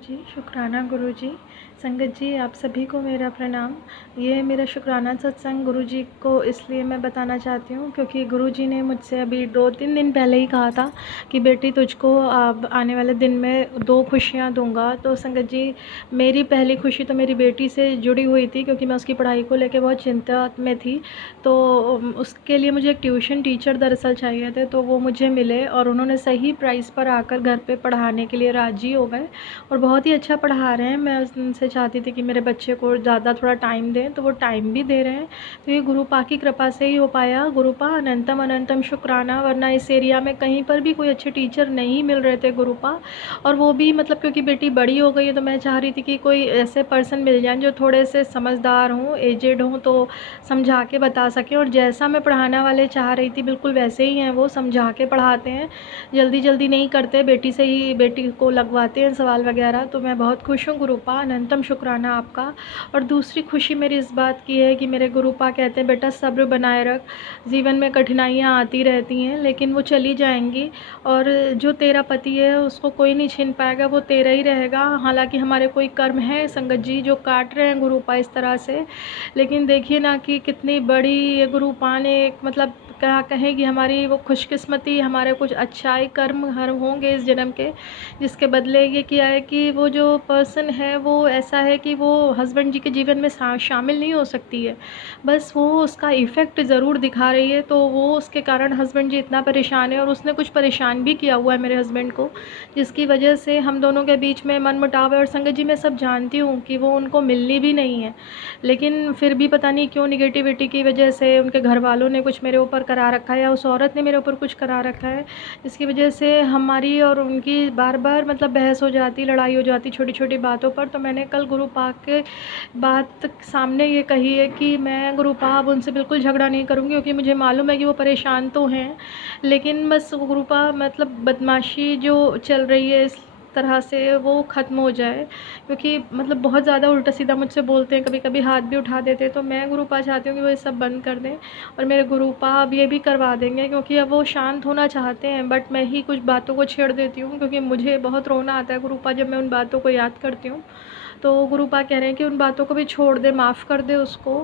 गुरुजी, शुक्राना गुरुजी। संगत जी, आप सभी को मेरा प्रणाम। ये मेरा शुक्राना सत्संग गुरुजी को इसलिए मैं बताना चाहती हूँ क्योंकि गुरुजी ने मुझसे अभी 2-3 दिन पहले ही कहा था कि बेटी तुझको अब आने वाले दिन में 2 खुशियाँ दूँगा। तो संगत जी, मेरी पहली खुशी तो मेरी बेटी से जुड़ी हुई थी क्योंकि मैं उसकी पढ़ाई को लेके बहुत चिंता में थी। तो उसके लिए मुझे एक ट्यूशन टीचर दरअसल चाहिए थे, तो वो मुझे मिले और उन्होंने सही प्राइस पर आकर घर पे पढ़ाने के लिए राज़ी हो गए और बहुत ही अच्छा पढ़ा रहे हैं। मैं उनसे चाहती थी कि मेरे बच्चे को ज़्यादा थोड़ा टाइम दें, तो वो टाइम भी दे रहे हैं। तो ये गुरुपा की कृपा से ही हो पाया। गुरुपा अनंतम अनंतम शुक्राना, वरना इस एरिया में कहीं पर भी कोई अच्छे टीचर नहीं मिल रहे थे गुरुपा। और वो भी मतलब क्योंकि बेटी बड़ी हो गई है तो मैं चाह रही थी कि कोई ऐसे पर्सन मिल जाएँ जो थोड़े से समझदार हों, एजेड हों, तो समझा के बता सकें। और जैसा मैं पढ़ाने वाले चाह रही थी बिल्कुल वैसे ही हैं वो, समझा के पढ़ाते हैं, जल्दी नहीं करते, बेटी से ही बेटी को लगवाते हैं सवाल वगैरह। तो मैं बहुत खुश हूँ गुरुपा, अनंतम शुक्राना आपका। और दूसरी खुशी मेरी इस बात की है कि मेरे गुरुपा कहते हैं बेटा सब्र बनाए रख, जीवन में कठिनाइयाँ आती रहती हैं लेकिन वो चली जाएंगी और जो तेरा पति है उसको कोई नहीं छीन पाएगा, वो तेरा ही रहेगा। हालांकि हमारे कोई कर्म है संगत जी जो काट रहे हैं गुरुपा इस तरह से, लेकिन देखिए ना कि कितनी बड़ी ये गुरुपा ने मतलब क्या कहें कि हमारी वो खुशकिस्मती, हमारे कुछ अच्छाई कर्म हर होंगे इस जन्म के, जिसके बदले ये किया है कि वो जो पर्सन है वो ऐसा है कि वो हस्बैंड जी के जीवन में शामिल नहीं हो सकती है, बस वो उसका इफ़ेक्ट ज़रूर दिखा रही है। तो वो उसके कारण हस्बैंड जी इतना परेशान है और उसने कुछ परेशान भी किया हुआ है मेरे हस्बैंड को, जिसकी वजह से हम दोनों के बीच में मनमुटाव है। और संगत जी, मैं सब जानती हूँ कि वो उनको मिलनी भी नहीं है, लेकिन फिर भी पता नहीं क्यों निगेटिविटी की वजह से उनके घर वालों ने कुछ मेरे ऊपर करा रखा है या उस औरत ने मेरे ऊपर कुछ करा रखा है, जिसकी वजह से हमारी और उनकी बार-बार मतलब बहस हो जाती, लड़ाई हो जाती छोटी-छोटी बातों पर। तो मैंने कल गुरुपा के बात सामने ये कही है कि मैं गुरुपा अब उनसे बिल्कुल झगड़ा नहीं करूँगी क्योंकि मुझे मालूम है कि वो परेशान तो हैं, लेकिन बस गुरुपा मतलब बदमाशी जो चल रही है इस तरह से वो ख़त्म हो जाए, क्योंकि मतलब बहुत ज़्यादा उल्टा-सीधा मुझसे बोलते हैं, कभी-कभी हाथ भी उठा देते हैं। तो मैं गुरुपा चाहती हूँ कि वो ये सब बंद कर दें और मेरे गुरुपा अब ये भी करवा देंगे क्योंकि अब वो शांत होना चाहते हैं, बट मैं ही कुछ बातों को छेड़ देती हूँ क्योंकि मुझे बहुत रोना आता है गुरुपा जब मैं उन बातों को याद करती हूँ। तो गुरुपा कह रहे हैं कि उन बातों को भी छोड़ दे, माफ़ कर दे उसको,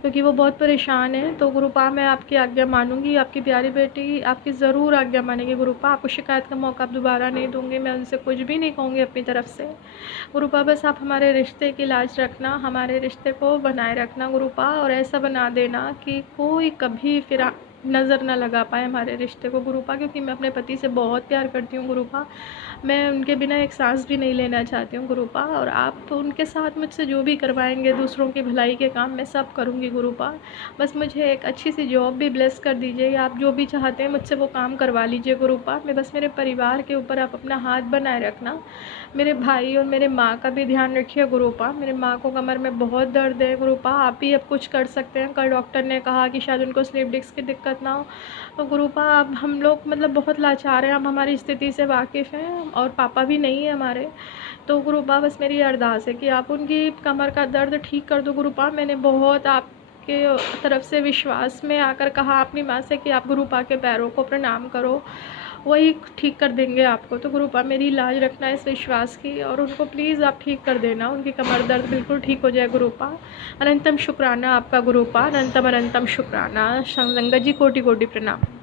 क्योंकि वो बहुत परेशान है। तो गुरुपा मैं आपकी आज्ञा मानूँगी, आपकी प्यारी बेटी आपकी ज़रूर आज्ञा मानेगी गुरुपा। आपको शिकायत का मौका अब दोबारा नहीं दूँगी, मैं उनसे कुछ भी नहीं कहूँगी अपनी तरफ से। गुरुपा बस आप हमारे रिश्ते की लाज रखना, हमारे रिश्ते को बनाए रखना गुरुपा, और ऐसा बना देना कि कोई कभी फिर नज़र ना लगा पाए हमारे रिश्ते को गुरुपा, क्योंकि मैं अपने पति से बहुत प्यार करती हूँ गुरुपा। मैं उनके बिना एक सांस भी नहीं लेना चाहती हूँ गुरुपा, और आप उनके साथ मुझसे जो भी करवाएंगे दूसरों की भलाई के काम मैं सब करूँगी गुरुपा। बस मुझे एक अच्छी सी जॉब भी ब्लेस कर दीजिए, आप जो भी चाहते हैं मुझसे वो काम करवा लीजिए गुरुपा। मैं बस मेरे परिवार के ऊपर आप अपना हाथ बनाए रखना, मेरे भाई और मेरे माँ का भी ध्यान रखिए गुरुपा। मेरे माँ को कमर में बहुत दर्द है गुरुपा, आप ही अब कुछ कर सकते हैं। कल डॉक्टर ने कहा कि शायद उनको स्लीप डिस्क की दिक्कत ना हो। तो गुरुपा अब हम लोग मतलब बहुत लाचार हैं, आप हमारी स्थिति से वाकिफ़ हैं और पापा भी नहीं है हमारे। तो गुरुपा बस मेरी अरदास है कि आप उनकी कमर का दर्द ठीक कर दो गुरुपा। मैंने बहुत आपके तरफ से विश्वास में आकर कहा अपनी माँ से कि आप गुरुपा के पैरों को प्रणाम करो, वही ठीक कर देंगे आपको। तो गुरुपा मेरी लाज रखना इस विश्वास की, और उनको प्लीज़ आप ठीक कर देना, उनकी कमर दर्द बिल्कुल ठीक हो जाए गुरुपा। अनंतम शुक्राना आपका गुरुपा, अनंतम अनंतम शुक्राना। संगत जी, कोटि कोटि प्रणाम।